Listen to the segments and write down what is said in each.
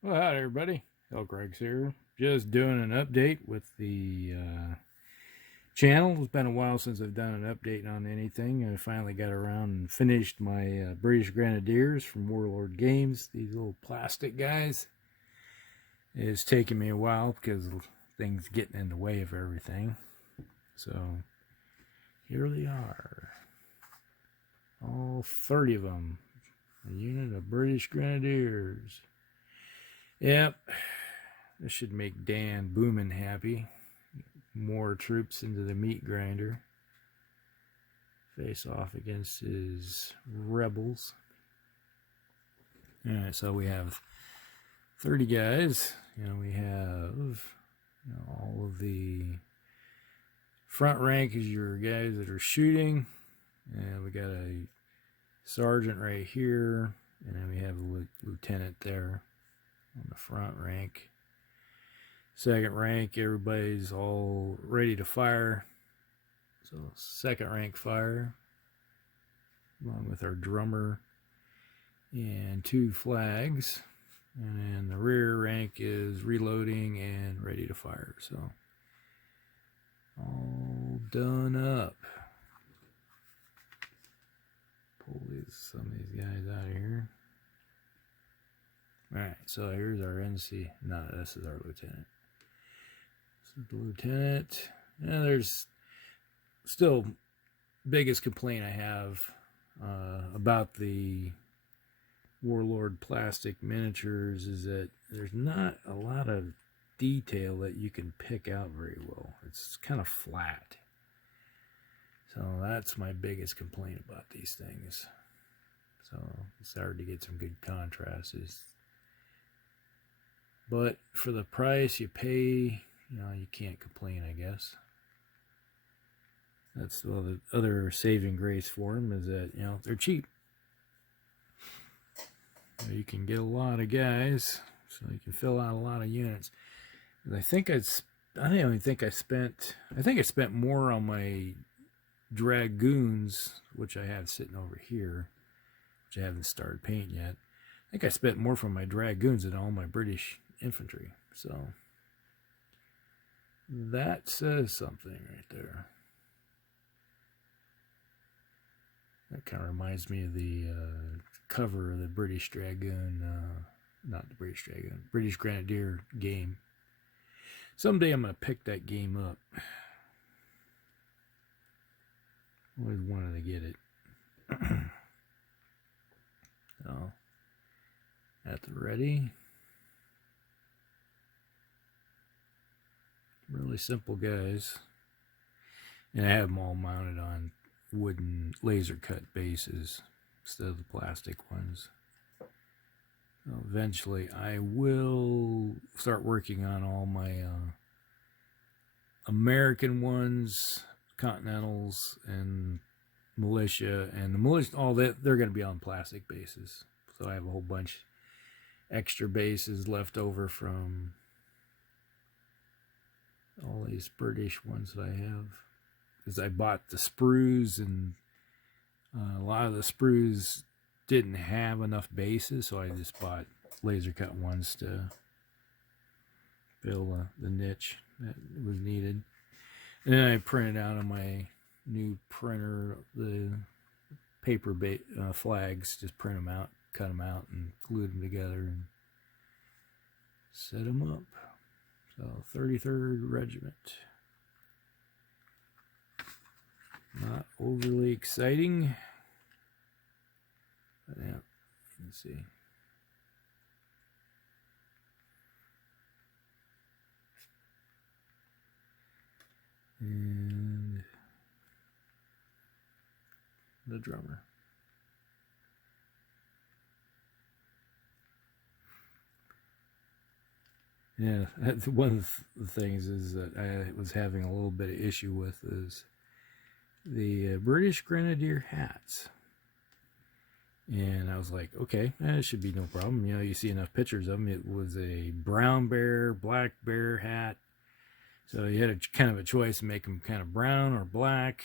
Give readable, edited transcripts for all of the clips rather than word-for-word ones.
Well, hi everybody. Greg's here. Just doing an update with the channel. It's been a while since I've done an update on anything. I finally got around and finished my British Grenadiers from Warlord Games. These little plastic guys. It's taken me a while because things getting in the way of everything. So here they are. All 30 of them. A unit of British Grenadiers. Yep, this should make Dan Boomin happy. More troops into the meat grinder. Face off against his rebels. Alright, so we have 30 guys. We have all of the front rank is your guys that are shooting. And we got a sergeant right here. And then we have a lieutenant there on the front rank. Second rank, everybody's all ready to fire. So second rank fire, along with our drummer and 2 flags. And then the rear rank is reloading and ready to fire. So all done up. Pull some of these guys out of here. Alright, so here's our NC. No, this is our lieutenant. This is the lieutenant. And there's still biggest complaint I have about the Warlord plastic miniatures is that there's not a lot of detail that you can pick out very well. It's kind of flat. So that's my biggest complaint about these things. So it's hard to get some good contrasts. But for the price you pay, you can't complain, I guess. That's the other saving grace for them is that, they're cheap. You can get a lot of guys, so you can fill out a lot of units. And I think I spent more on my Dragoons, which I have sitting over here, which I haven't started painting yet. I think I spent more from my Dragoons than all my British infantry. So that says something right there. That kind of reminds me of the cover of the British Dragoon, not the British Dragoon, British Grenadier game. Someday I'm going to pick that game up. Always wanted to get it. So, at the ready. Really simple guys. And I have them all mounted on wooden laser cut bases instead of the plastic ones. So eventually I will start working on all my American ones, Continentals, and militia. And the militia, all that, they're going to be on plastic bases. So I have a whole bunch extra bases left over from all these British ones that I have. Because I bought the sprues, and a lot of the sprues didn't have enough bases, so I just bought laser cut ones to fill the niche that was needed. And then I printed out on my new printer the paper flags, just print them out, cut them out, and glued them together and set them up. So 33rd Regiment. Not overly exciting. But yeah, let's see. And the drummer. Yeah, that's one of the things is that I was having a little bit of issue with is the British Grenadier hats. And I was like, okay, it should be no problem. You see enough pictures of them. It was a brown bear, black bear hat. So you had kind of a choice to make them kind of brown or black.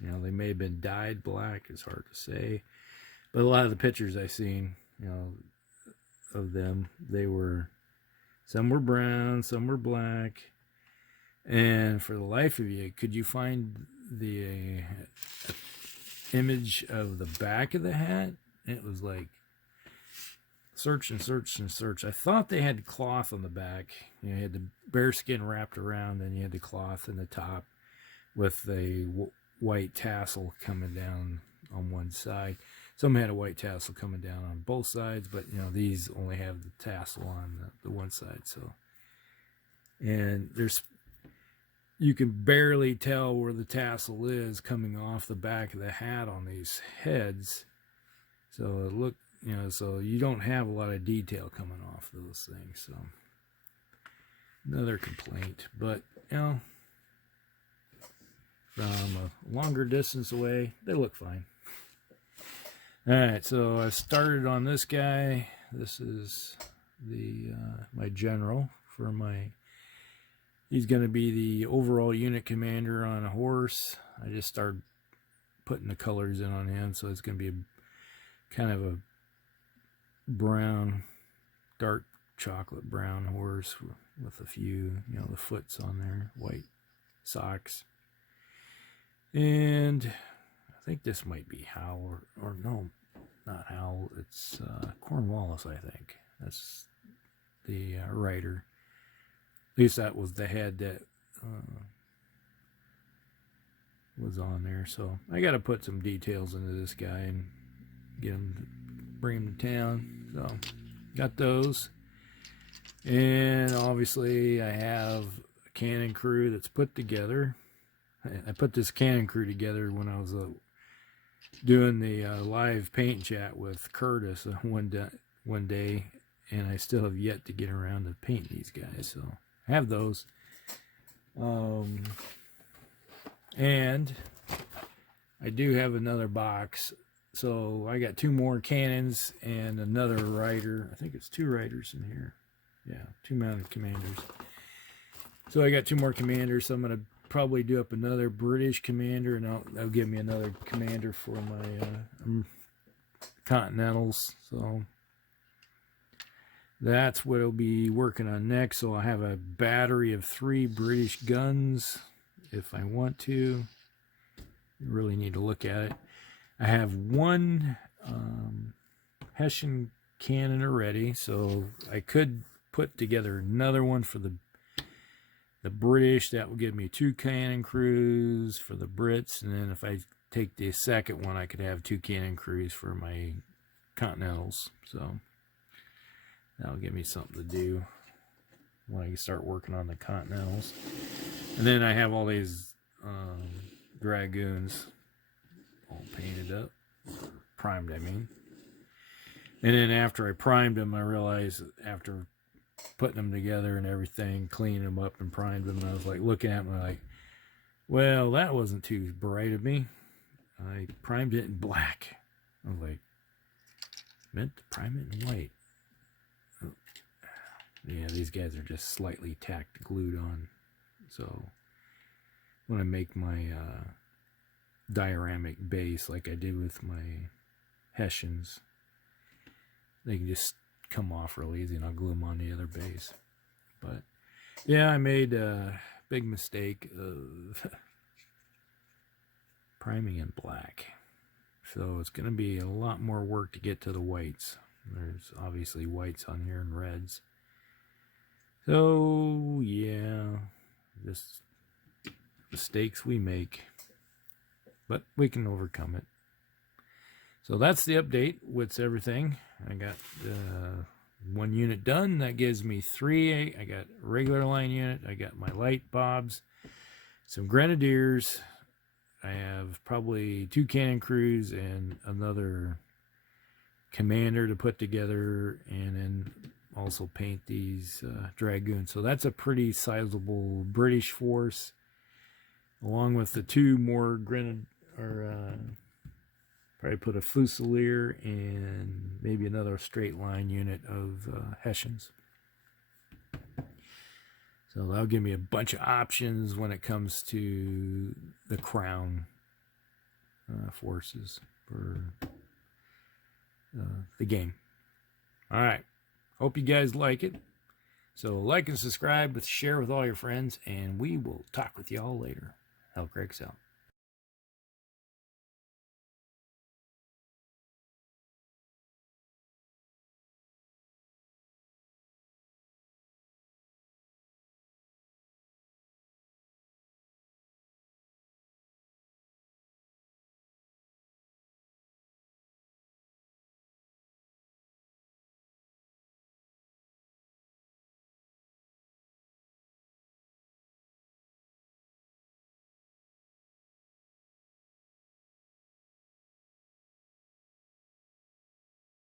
They may have been dyed black. It's hard to say. But a lot of the pictures I've seen, of them. Some were brown, some were black. And for the life of you, could you find the image of the back of the hat? It was like search and search and search. I thought they had cloth on the back. You had the bear skin wrapped around, and you had the cloth in the top with a white tassel coming down on one side. Some had a white tassel coming down on both sides, but these only have the tassel on the one side. So, and you can barely tell where the tassel is coming off the back of the hat on these heads. So so you don't have a lot of detail coming off those things. So another complaint, but from a longer distance away, they look fine. All right, so I started on this guy. This is my general for he's going to be the overall unit commander on a horse. I just started putting the colors in on him, so it's going to be kind of a brown, dark chocolate brown horse with a few, the foot's on there, white socks. And I think this might be Hal, or no, not Hal, it's Cornwallis, I think. That's the writer. At least that was the head that was on there. So I got to put some details into this guy and bring him to town. So got those. And obviously I have a cannon crew that's put together. I put this cannon crew together when I was doing the live paint chat with Curtis one day, and I still have yet to get around to paint these guys. So I have those. And I do have another box. So I got 2 more cannons and another rider. I think it's 2 riders in here. Yeah, 2 mounted commanders. So I got 2 more commanders. So I'm going to probably do up another British commander, and that'll give me another commander for my Continentals. So that's what I'll be working on next. So I have a battery of 3 British guns if I want to. You really need to look at it. I have 1 Hessian cannon already, so I could put together another one for the British. That will give me 2 cannon crews for the Brits, and then if I take the second one, I could have 2 cannon crews for my Continentals. So that'll give me something to do when I start working on the Continentals. And then I have all these Dragoons all painted up, primed, I mean. And then after I primed them, I realized after putting them together and everything, cleaning them up and primed them, and I was like looking at them like, well, that wasn't too bright of me. I primed it in black. I was like, meant to prime it in white. Oh. Yeah, these guys are just slightly glued on. So when I make my dioramic base like I did with my Hessians, they can just come off real easy, and I'll glue them on the other base. But yeah, I made a big mistake of priming in black, so it's going to be a lot more work to get to the whites. There's obviously whites on here and reds, so yeah, just mistakes we make, but we can overcome it. So that's the update with everything. I got 1 unit done. That gives me 3. I got regular line unit. I got my light bobs, some Grenadiers. I have probably 2 cannon crews and another commander to put together, and then also paint these Dragoons. So that's a pretty sizable British force, along with the 2 more probably put a Fusilier and maybe another straight line unit of Hessians. So that'll give me a bunch of options when it comes to the Crown forces for the game. All right, Hope you guys like it. So like and subscribe, share with all your friends, and we will talk with y'all later. Hell, Greg's out.